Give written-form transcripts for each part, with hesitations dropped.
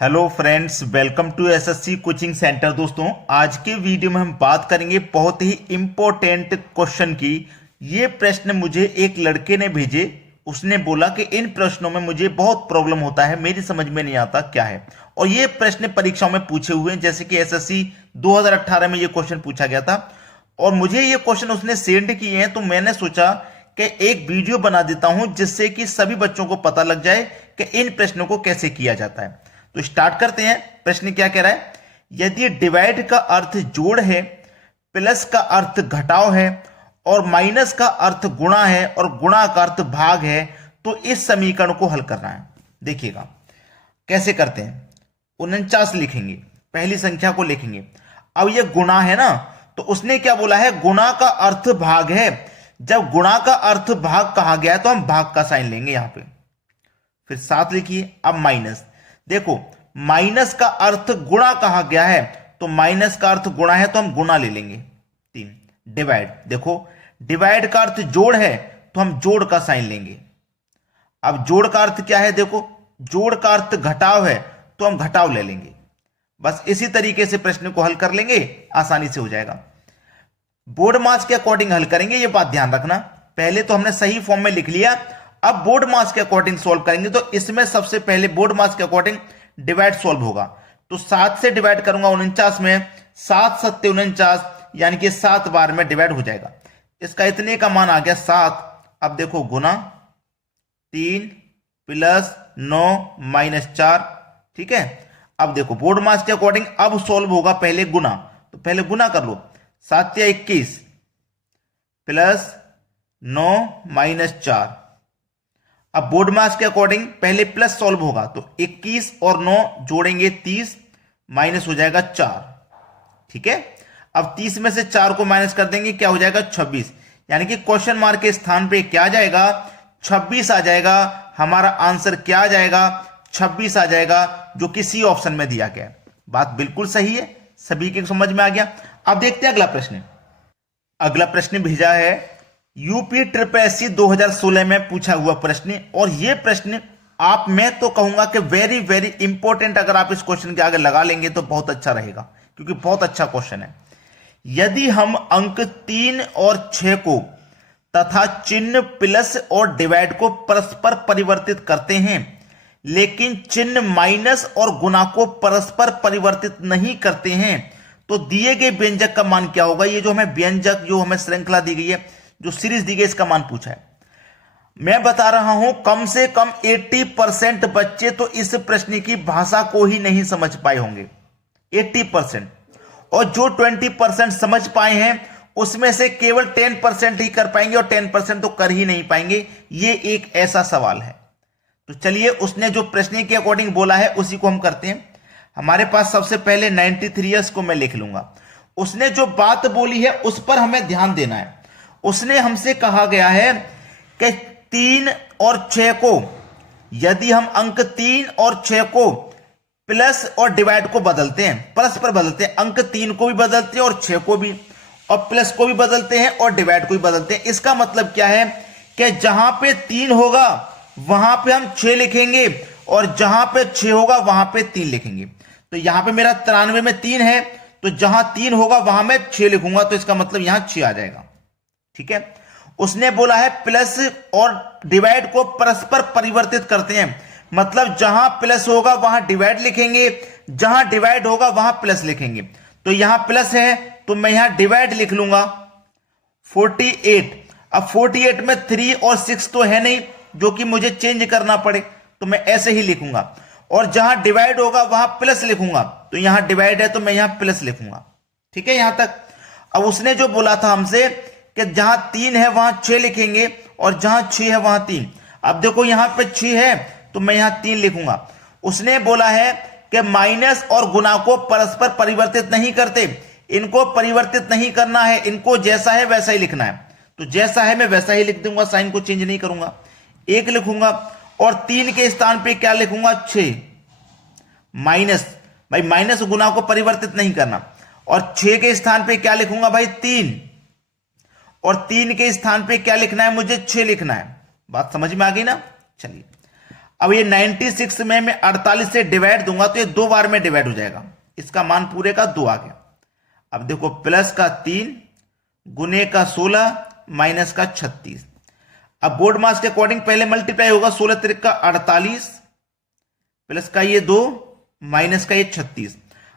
Hello friends, welcome to SSC coaching centre. दोस्तों, आज के वीडियो में हम बात करेंगे बहुत ही इंपॉर्टेंट क्वेश्चन की। ये प्रश्न मुझे एक लड़के ने भेजे। उसने बोला कि इन प्रश्नों में मुझे बहुत प्रॉब्लम होता है, मेरी समझ में नहीं आता क्या है। और ये प्रश्न परीक्षाओं में पूछे हुए हैं, जैसे कि एसएससी 2018 में ये क्वेश्चन पूछा गया था और मुझे ये क्वेश्चन उसने सेंड किए हैं। तो मैंने सोचा कि एक वीडियो बना देता हूं जिससे कि सभी बच्चों को पता लग जाए कि इन प्रश्नों को कैसे किया जाता है। तो स्टार्ट करते हैं। प्रश्न क्या कह रहा है? यदि डिवाइड का अर्थ जोड़ है, प्लस का अर्थ घटाव है और माइनस का अर्थ गुणा है और गुणा का अर्थ भाग है, तो इस समीकरण को हल करना है। देखिएगा कैसे करते हैं। 49 लिखेंगे, पहली संख्या को लिखेंगे। अब ये गुणा है ना, तो उसने क्या बोला है? गुणा का अर्थ भाग है। जब गुणा का अर्थ भाग कहा गया है तो हम भाग का साइन लेंगे यहां पे। फिर 7 लिखिए। अब माइनस, देखो माइनस का अर्थ गुणा कहा गया है, तो माइनस का अर्थ गुणा है तो हम गुणा ले लेंगे। 3 डिवाइड, देखो डिवाइड का अर्थ जोड़ है तो हम जोड़ का साइन लेंगे। अब जोड़ का अर्थ क्या है? देखो जोड़ का अर्थ घटाव है तो हम घटाव ले लेंगे। बस इसी तरीके से प्रश्न को हल कर लेंगे, आसानी से हो जाएगा। बोर्ड मास के अकॉर्डिंग हल करेंगे, ये बात ध्यान रखना। पहले तो हमने सही फॉर्म में लिख लिया, अब बोर्ड मास के अकॉर्डिंग सॉल्व करेंगे। तो इसमें सबसे पहले बोर्ड मास के अकॉर्डिंग डिवाइड सॉल्व होगा। तो 7 से डिवाइड करूंगा 49 में, 7 7 49, यानी कि 7 बार में डिवाइड हो जाएगा। इसका इतने का मान आ गया 7। अब देखो गुना 3 प्लस 9 माइनस 4, ठीक है। अब देखो बोर्ड मास के अकॉर्डिंग अब सॉल्व होगा। पहले गुना, तो पहले गुना कर लो। 7 या 21 प्लस 9 माइनस 4। अब बोर्ड मास के अकॉर्डिंग पहले प्लस सॉल्व होगा, तो 21 और 9 जोड़ेंगे 30, माइनस हो जाएगा 4, ठीक है। अब 30 में से 4 को माइनस कर देंगे, क्या हो जाएगा? 26, यानी कि क्वेश्चन मार्क के स्थान पे क्या आ जाएगा? 26 आ जाएगा। हमारा आंसर क्या आ जाएगा? 26 आ जाएगा, जो कि सी ऑप्शन में दिया गया है। बात बिल्कुल सही है, सभी के समझ में आ गया। अब देखते हैं अगला प्रश्न। अगला प्रश्न भेजा है यूपी ट्रिपल एससी 2016 में पूछा हुआ प्रश्न। और यह प्रश्न आप, मैं तो कहूंगा कि वेरी वेरी इंपॉर्टेंट। अगर आप इस क्वेश्चन के आगे लगा लेंगे तो बहुत अच्छा रहेगा, क्योंकि बहुत अच्छा क्वेश्चन है। यदि हम अंक 3 और 6 को तथा चिन्ह प्लस और डिवाइड को परस्पर परिवर्तित करते हैं, लेकिन चिन्ह माइनस और गुणा को परस्पर परिवर्तित नहीं करते हैं, तो दिए गए व्यंजक का मान क्या होगा? ये जो हमें व्यंजक, जो हमें श्रृंखला दी गई है, जो सीरीज दी गई, इसका मान पूछा है। मैं बता रहा हूं कम से कम 80% बच्चे तो इस प्रश्न की भाषा को ही नहीं समझ पाए होंगे, 80%। और जो 20% समझ पाए हैं उसमें से केवल 10% ही कर पाएंगे, और 10% तो कर ही नहीं पाएंगे। ये एक ऐसा सवाल है। तो चलिए, उसने जो प्रश्न के अकॉर्डिंग बोला है उसी को हम करते हैं। हमारे पास सबसे पहले 93 ईयर्स को मैं लिख लूंगा। उसने जो बात बोली है उस पर हमें ध्यान देना है। उसने हमसे कहा गया है कि 3 और 6 को, यदि हम अंक 3 और 6 को प्लस और डिवाइड को बदलते हैं, परस्पर बदलते हैं, अंक 3 को भी बदलते हैं और 6 को भी, और प्लस को भी बदलते हैं और डिवाइड को भी बदलते हैं। इसका मतलब क्या है कि जहां पे 3 होगा वहां पे हम 6 लिखेंगे, और जहां पे 6 होगा वहां पे 3 लिखेंगे। तो यहां पे मेरा 93 में 3 है, तो जहां 3 होगा वहां मैं 6 लिखूंगा, तो इसका मतलब यहां 6 आ जाएगा, ठीक है। उसने बोला है प्लस और डिवाइड को परस्पर परिवर्तित करते हैं, मतलब जहां प्लस होगा वहां डिवाइड लिखेंगे, जहां डिवाइड होगा वहां प्लस लिखेंगे। तो यहां प्लस है तो मैं यहां डिवाइड लिख लूंगा 48। अब 48 में 3 और 6 तो है नहीं जो कि मुझे चेंज करना पड़े, तो मैं ऐसे ही लिखूंगा। और जहां डिवाइड होगा वहां प्लस लिखूंगा, तो यहां डिवाइड है तो मैं यहां प्लस लिखूंगा, ठीक है, यहां तक। अब उसने जो बोला था हमसे कि जहां 3 है वहां 6 लिखेंगे, और जहां 6 है वहां 3। अब देखो यहां पे 6 है तो मैं यहां 3 लिखूंगा। उसने बोला है कि माइनस और गुणा को परस्पर परिवर्तित नहीं करते, इनको परिवर्तित नहीं करना है, इनको जैसा है वैसा ही लिखना है। तो जैसा है मैं वैसा ही लिख दूंगा, साइन को चेंज नहीं करूंगा। 1 लिखूंगा, और 3 के स्थान पे क्या लिखूंगा? 6 माइनस, भाई माइनस गुणा को परिवर्तित नहीं करना। और 6 के स्थान पे क्या लिखूंगा भाई? 3, और 3 के स्थान पे क्या लिखना है मुझे? 6 लिखना है। बात समझ में आ गई ना? चलिए अब ये 96 में मैं 48 से डिवाइड दूंगा तो ये 2 बार में डिवाइड हो जाएगा, इसका मान पूरे का 2 आ गया। अब देखो प्लस का 3 गुने का 16 माइनस का 36। अब बोर्ड मास के अकॉर्डिंग पहले मल्टीप्लाई होगा, 16 तिरक का 48 प्लस का ये 2 माइनस का ये 36।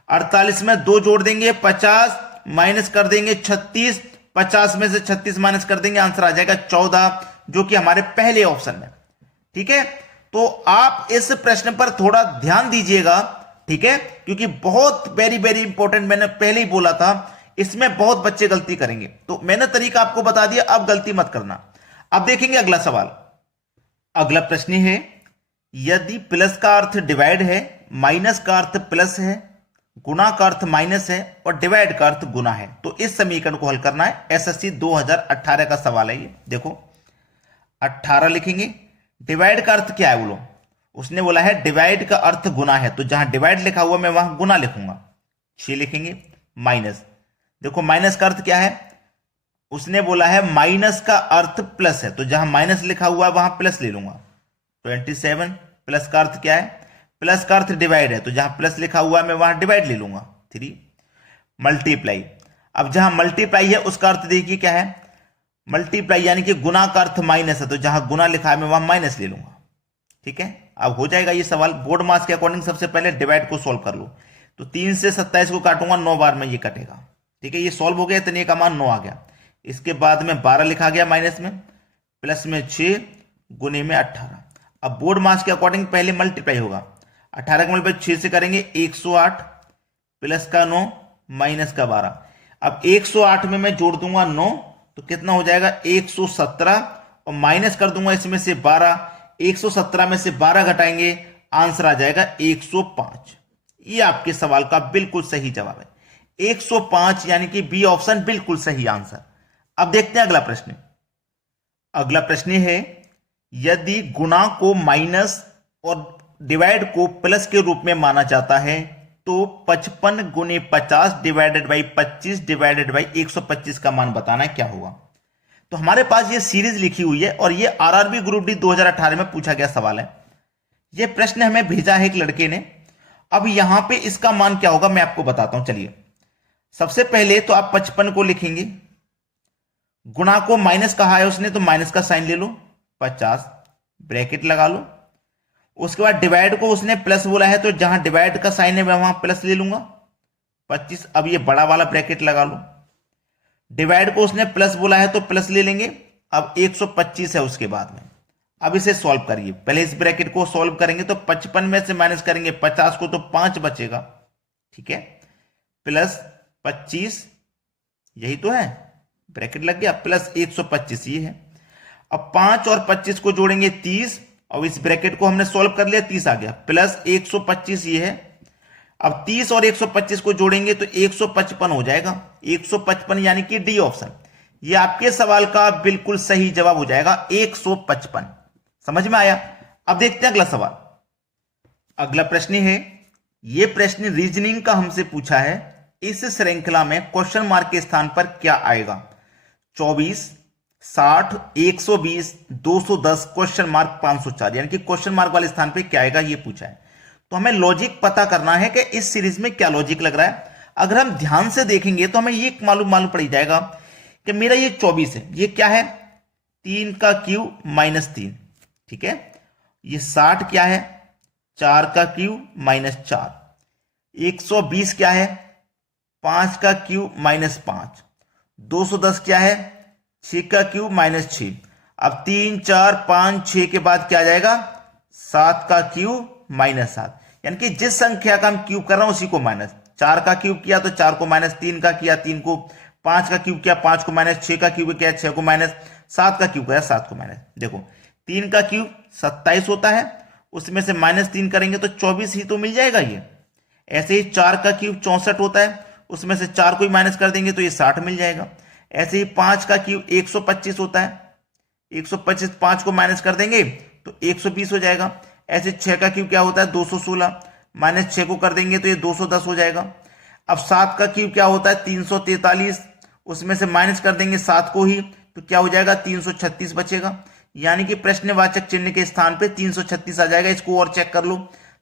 48 में 2 जोड़ देंगे 50 माइनस कर देंगे 36, 50 में से 36 माइनस कर देंगे, आंसर आ जाएगा 14, जो कि हमारे पहले ऑप्शन में। ठीक है, तो आप इस प्रश्न पर थोड़ा ध्यान दीजिएगा, ठीक है, क्योंकि बहुत वेरी वेरी इंपॉर्टेंट, मैंने पहले ही बोला था इसमें बहुत बच्चे गलती करेंगे, तो मैंने तरीका आपको बता दिया, अब गलती मत करना। अब देखेंगे अगला सवाल। अगला प्रश्न है, यदि प्लस का अर्थ डिवाइड है, माइनस का अर्थ प्लस है, गुना का अर्थ माइनस है और डिवाइड का अर्थ गुना है, तो इस समीकरण को हल करना है। एसएससी 2018 का सवाल है ये। देखो 18 लिखेंगे, डिवाइड का अर्थ क्या है बोलो, उसने बोला है डिवाइड का अर्थ गुना है, तो जहां डिवाइड लिखा हुआ मैं वहां गुना लिखूंगा। 6 लिखेंगे, माइनस, देखो माइनस का अर्थ क्या है, उसने बोला है माइनस का अर्थ प्लस है, तो जहां माइनस लिखा हुआ है वहां प्लस ले लूंगा। 27 प्लस का अर्थ क्या है, प्लस का अर्थ डिवाइड है, तो जहां प्लस लिखा हुआ है मैं वहां डिवाइड ले लूंगा। 3 मल्टीप्लाई, अब जहां मल्टीप्लाई है उसका अर्थ देखिए क्या है, मल्टीप्लाई यानी कि गुना का अर्थ माइनस है, तो जहां गुना लिखा है मैं वहां माइनस ले लूंगा। ठीक है, अब हो जाएगा ये सवाल। बोर्ड मास के अकॉर्डिंग सबसे पहले डिवाइड को सॉल्व कर लो, तो 3 से 27 को काटूंगा 9 बार में ये कटेगा। ठीक है, ये सॉल्व हो गया, इतने का मान 9 आ गया। इसके बाद में 12 लिखा गया माइनस में, प्लस में 6 गुने में 18। अब बोर्ड मास के अकॉर्डिंग पहले मल्टीप्लाई होगा, 18 का मल्टीप्लाई 6 से करेंगे 108 प्लस का 9 माइनस का 12। अब 108 में मैं जोड़ दूंगा 9, तो कितना हो जाएगा 117 और माइनस कर दूंगा इसमें से 12, 117 में से 12 घटाएंगे, आंसर आ जाएगा 105। ये आपके सवाल का बिल्कुल सही जवाब है, 105 यानी कि बी ऑप्शन बिल्कुल सही आंसर। अब देखते हैं अगला प्रश्न। अगला प्रश्न है, यदि गुणा को माइनस और डिवाइड को प्लस के रूप में माना जाता है, तो 55 गुने 50 डिवाइडेड बाई 25 डिवाइडेड बाई 125 का मान बताना है, क्या होगा। तो हमारे पास ये सीरीज लिखी हुई है और ये आरआरबी ग्रुप डी 2018 में पूछा गया सवाल है। ये प्रश्न हमें भेजा है एक लड़के ने। अब यहां पे इसका मान क्या होगा मैं आपको बताता हूं। चलिए, सबसे पहले तो आप 55 को लिखेंगे, गुणा को माइनस कहा है उसने, तो माइनस का साइन ले लो, 50 ब्रैकेट लगा लो। उसके बाद डिवाइड को उसने प्लस बोला है, तो जहां डिवाइड का साइन है मैं वहां प्लस ले लूंगा, 25। अब ये बड़ा वाला ब्रैकेट लगा लो। डिवाइड को उसने प्लस बोला है तो प्लस ले लेंगे। अब 125 है उसके बाद में। अब इसे सॉल्व करिए, पहले इस ब्रैकेट को सॉल्व करेंगे तो 55 में से माइनस करेंगे 50 को, तो 5 बचेगा। ठीक है, प्लस 25, यही तो है, ब्रैकेट लग गया, प्लस 125 ये है। अब 5 और 25 को जोड़ेंगे 30, और इस ब्रैकेट को हमने सॉल्व कर लिया, 30 आ गया, प्लस 125 ये है। अब 30 और 125 को जोड़ेंगे तो 155 हो जाएगा, 155 यानी कि डी ऑप्शन, ये आपके सवाल का बिल्कुल सही जवाब हो जाएगा, 155। समझ में आया। अब देखते हैं अगला सवाल। अगला प्रश्न है, यह प्रश्न रीजनिंग का हमसे पूछा है। इस श्रृंखला में क्वेश्चन मार्क के स्थान पर क्या आएगा, 24, 60, 120, 210, क्वेश्चन मार्क 504, यानी कि क्वेश्चन मार्क वाले स्थान पर क्या आएगा ये पूछा है। तो हमें लॉजिक पता करना है कि इस सीरीज में क्या लॉजिक लग रहा है। अगर हम ध्यान से देखेंगे तो हमें ये मालूम पड़ जाएगा कि मेरा ये 24 है, ये क्या है, 3 का क्यूब माइनस 3। ठीक है, ये 60 क्या है, 4 का क्यूब माइनस 4। 120 क्या है, 5 का क्यूब माइनस 5। 210 क्या है, 6 का क्यूब माइनस 6। अब 3, 4, 5, 6 के बाद क्या आ जाएगा, 7 का क्यूब माइनस 7, यानी कि जिस संख्या का हम क्यूब कर रहे हैं उसी को माइनस। 4 का क्यूब किया तो 4 को माइनस, 3 का किया 3 को, 5 का क्यूब किया 5 को माइनस, 6 का क्यूब किया 6 को माइनस, 7 का क्यूब किया 7 को माइनस। देखो 3 का क्यूब 27 होता है, उसमें से माइनस 3 करेंगे तो 24 ही तो मिल जाएगा ये। ऐसे ही 4 का क्यूब 64 होता है, उसमें से 4 को ही माइनस कर देंगे तो ये 60 मिल जाएगा। ऐसे ही 5 का क्यूब 125 होता है, 125 5 को माइनस कर देंगे तो 120 हो जाएगा। ऐसे 6 का क्यूब क्या होता है, 216, माइनस 6 को कर देंगे तो ये 210 हो जाएगा। अब 7 का क्यूब क्या होता है, 343, उसमें से माइनस कर देंगे 7 को ही तो क्या हो जाएगा, 336 बचेगा। यानी कि प्रश्नवाचक चिन्ह के स्थान पे 336 आ जाएगा। इसको और चेक कर लो।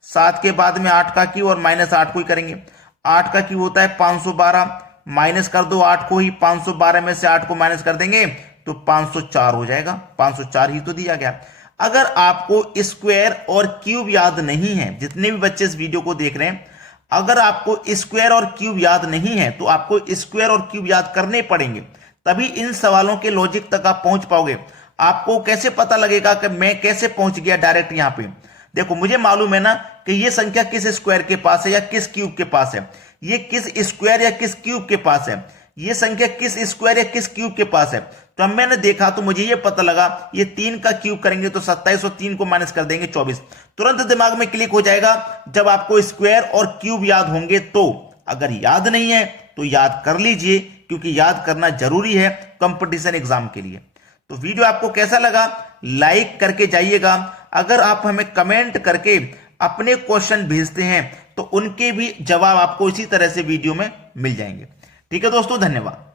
7 के बाद में 8 का क्यू और -8 को ही करेंगे। 8 का क्यू होता है 512, माइनस कर दो 8 को ही, 512 में से 8 को माइनस कर देंगे तो 504 हो जाएगा। 504 ही तो दिया गया। अगर आपको स्क्वायर और क्यूब याद नहीं है, जितने भी बच्चे इस वीडियो को देख रहे हैं, अगर आपको स्क्वायर और क्यूब याद नहीं है तो आपको स्क्वायर और क्यूब याद करने पड़ेंगे, तभी इन सवालों के लॉजिक तक आप पहुंच पाओगे। आपको कैसे पता लगेगा कि मैं कैसे पहुंच गया डायरेक्ट यहां पे? देखो, मुझे मालूम है ना कि ये संख्या किस स्क्वायर के पास है या किस क्यूब के पास है, ये किस स्क्वायर या किस क्यूब के पास है, ये संख्या किस स्क्वायर या किस क्यूब के पास है। तो अब मैंने देखा तो मुझे ये पता लगा ये 3 का क्यूब करेंगे तो 27 और 3 को माइनस कर देंगे 24। तुरंत दिमाग में क्लिक हो जाएगा जब आपको स्क्वायर और क्यूब याद होंगे। तो अगर याद नहीं है तो याद कर लीजिए, क्योंकि याद करना जरूरी है कंपटीशन एग्जाम के लिए। तो वीडियो आपको कैसा लगा लाइक करके जाइएगा। अगर आप हमें कमेंट करके अपने क्वेश्चन भेजते हैं तो उनके भी जवाब आपको इसी तरह से वीडियो में मिल जाएंगे। ठीक है दोस्तों, धन्यवाद।